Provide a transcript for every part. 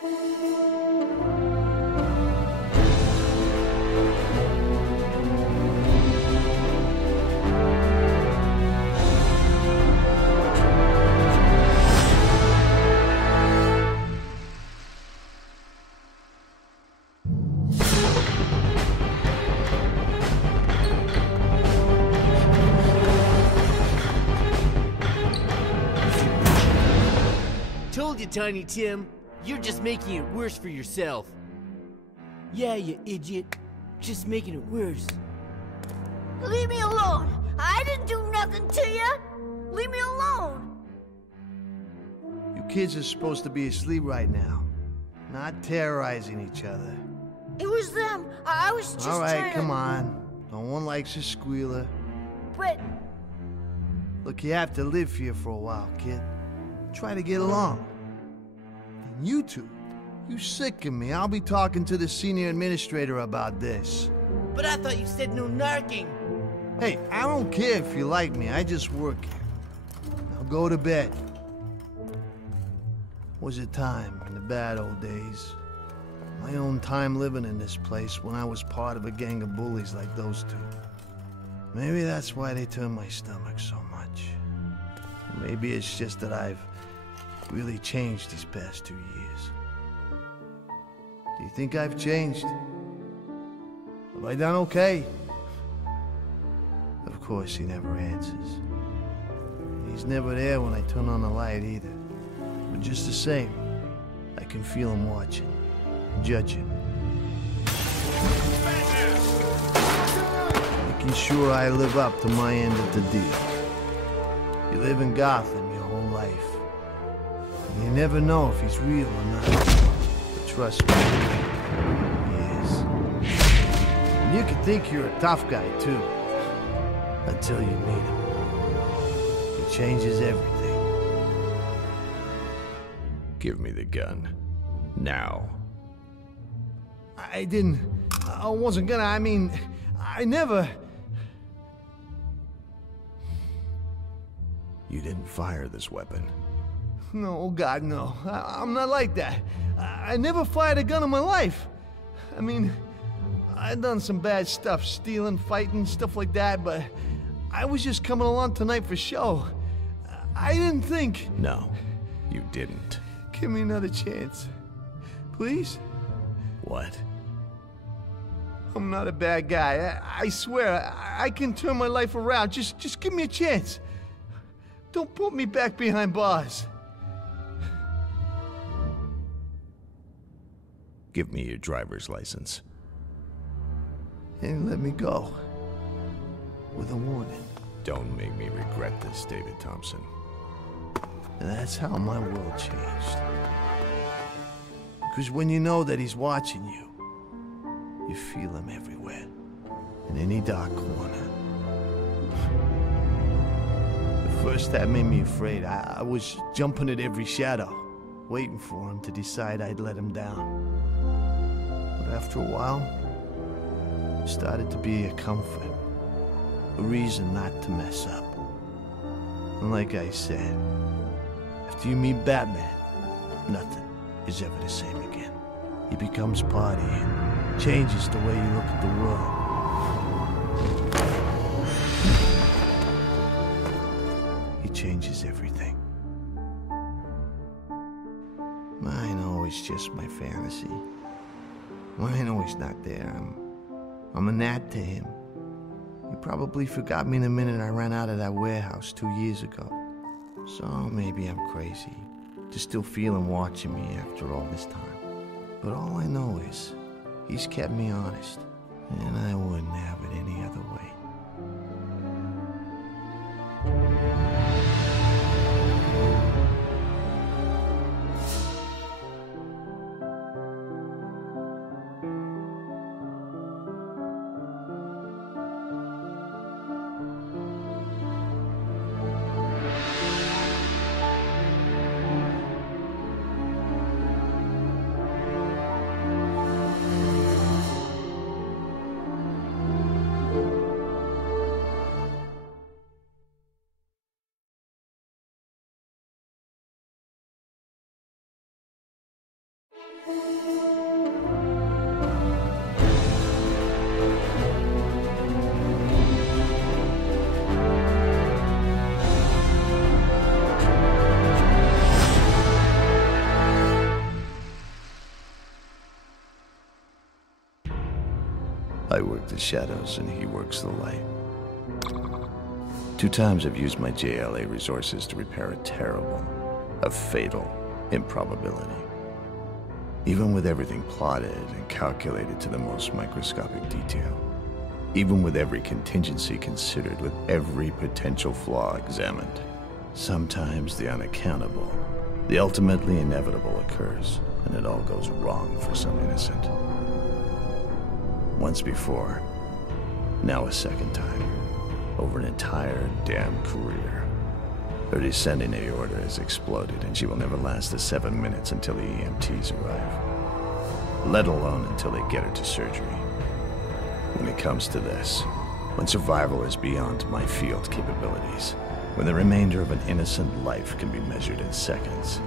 Told you, Tiny Tim. You're just making it worse for yourself. Yeah, you idiot. Just making it worse. Leave me alone! I didn't do nothing to you! Leave me alone! You kids are supposed to be asleep right now, not terrorizing each other. It was them. I was just All right, trying come to... on. No one likes a squealer. But... Look, you have to live here for a while, kid. Try to get along. And you two, you sicken me. I'll be talking to the senior administrator about this. But I thought you said no narking. Hey, I don't care if you like me. I just work here. Now go to bed. Was it time in the bad old days? My own time living in this place when I was part of a gang of bullies like those two. Maybe that's why they turned my stomach so much. Maybe it's just that I've really changed these past 2 years. Do you think I've changed? Have I done okay? Of course, he never answers. He's never there when I turn on the light either. But just the same, I can feel him watching, judging. Making sure I live up to my end of the deal. You live in Gotham your whole life. And you never know if he's real or not. But trust me, he is. And you can think you're a tough guy, too. Until you meet him. He changes everything. Give me the gun. Now. I wasn't gonna, I never... You didn't fire this weapon. No, oh God, no. I'm not like that. I never fired a gun in my life. I've done some bad stuff, stealing, fighting, stuff like that, but I was just coming along tonight for show. I didn't think... No, you didn't. Give me another chance. Please? What? I'm not a bad guy. I swear, I can turn my life around. Just give me a chance. Don't put me back behind bars. Give me your driver's license. And let me go. With a warning. Don't make me regret this, David Thompson. And that's how my world changed. Because when you know that he's watching you, you feel him everywhere. In any dark corner. At first that made me afraid. I was jumping at every shadow, waiting for him to decide I'd let him down. But after a while, it started to be a comfort, a reason not to mess up. And like I said, after you meet Batman, nothing is ever the same again. He becomes part of you, changes the way you look at the world. He changes everything. I know it's just my fantasy. I know he's not there. I'm a gnat to him. He probably forgot me the minute I ran out of that warehouse 2 years ago. So maybe I'm crazy to still feel him watching me after all this time. But all I know is he's kept me honest, and I wouldn't have it any other way. I work the shadows and he works the light. 2 times I've used my JLA resources to repair a terrible, a fatal improbability. Even with everything plotted and calculated to the most microscopic detail. Even with every contingency considered, with every potential flaw examined. Sometimes the unaccountable, the ultimately inevitable occurs, and it all goes wrong for some innocent. Once before, now a second time, over an entire damn career. Her descending aorta has exploded, and she will never last the 7 minutes until the EMTs arrive. Let alone until they get her to surgery. When it comes to this, when survival is beyond my field capabilities, when the remainder of an innocent life can be measured in seconds,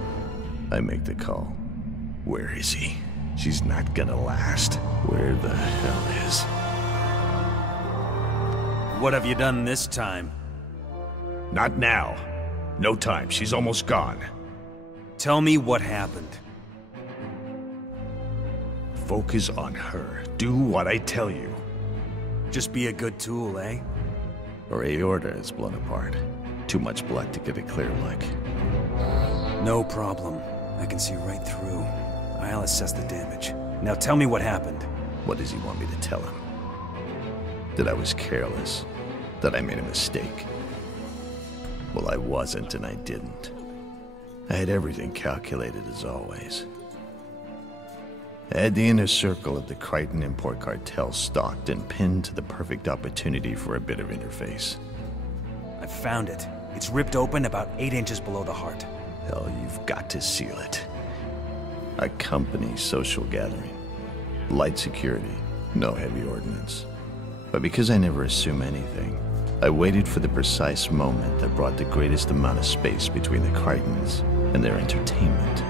I make the call. Where is he? She's not gonna last. Where the hell is... What have you done this time? Not now. No time. She's almost gone. Tell me what happened. Focus on her. Do what I tell you. Just be a good tool, eh? Her aorta is blown apart. Too much blood to get a clear look. No problem. I can see right through. I'll assess the damage. Now tell me what happened. What does he want me to tell him? That I was careless. That I made a mistake. Well, I wasn't, and I didn't. I had everything calculated as always. I had the inner circle of the Crichton import cartel stalked and pinned to the perfect opportunity for a bit of interface. I found it. It's ripped open about 8 inches below the heart. Hell, you've got to seal it. A company social gathering. Light security. No heavy ordnance. But because I never assume anything, I waited for the precise moment that brought the greatest amount of space between the Crichtons and their entertainment.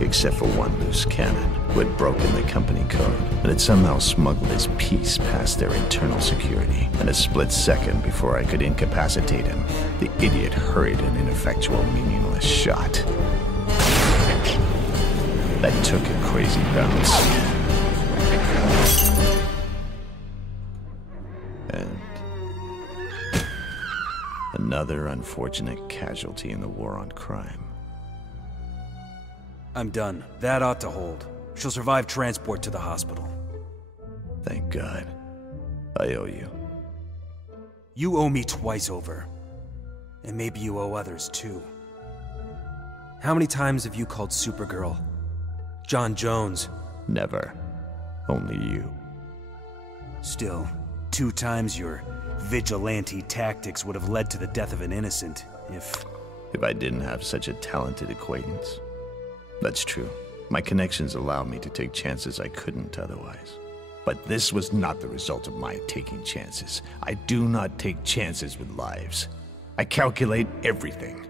Except for one loose cannon who had broken the company code and had somehow smuggled his piece past their internal security. In a split second before I could incapacitate him, the idiot hurried an ineffectual, meaningless shot. That took a crazy bounce. And another unfortunate casualty in the war on crime. I'm done. That ought to hold. She'll survive transport to the hospital. Thank God. I owe you. You owe me twice over. And maybe you owe others too. How many times have you called Supergirl John Jones? Never. Only you. Still, 2 times your vigilante tactics would have led to the death of an innocent, if I didn't have such a talented acquaintance. That's true. My connections allow me to take chances I couldn't otherwise. But this was not the result of my taking chances. I do not take chances with lives. I calculate everything.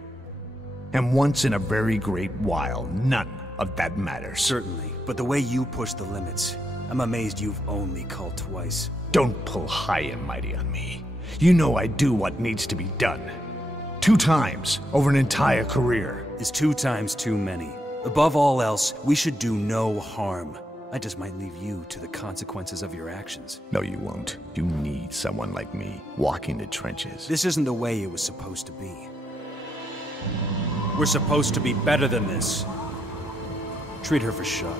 And once in a very great while, none of that matters. certainly, but the way you push the limits, I'm amazed you've only called twice. Don't pull high and mighty on me. You know I do what needs to be done. 2 times over an entire career. Is 2 times too many? Above all else, we should do no harm. I just might leave you to the consequences of your actions. No, you won't. You need someone like me, walking the trenches. This isn't the way it was supposed to be. We're supposed to be better than this. Treat her for shock.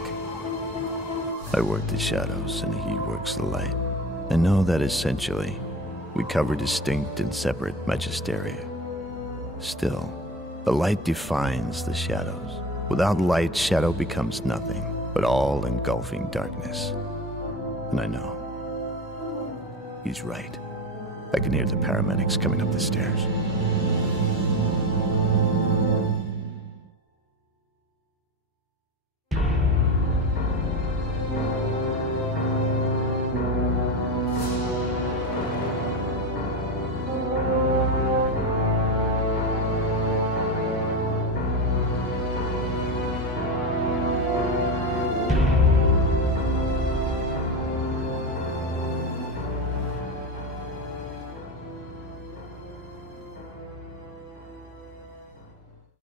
I work the shadows and he works the light. I know that essentially, we cover distinct and separate magisteria. Still, the light defines the shadows. Without light, shadow becomes nothing, but all-engulfing darkness. And I know. He's right. I can hear the paramedics coming up the stairs.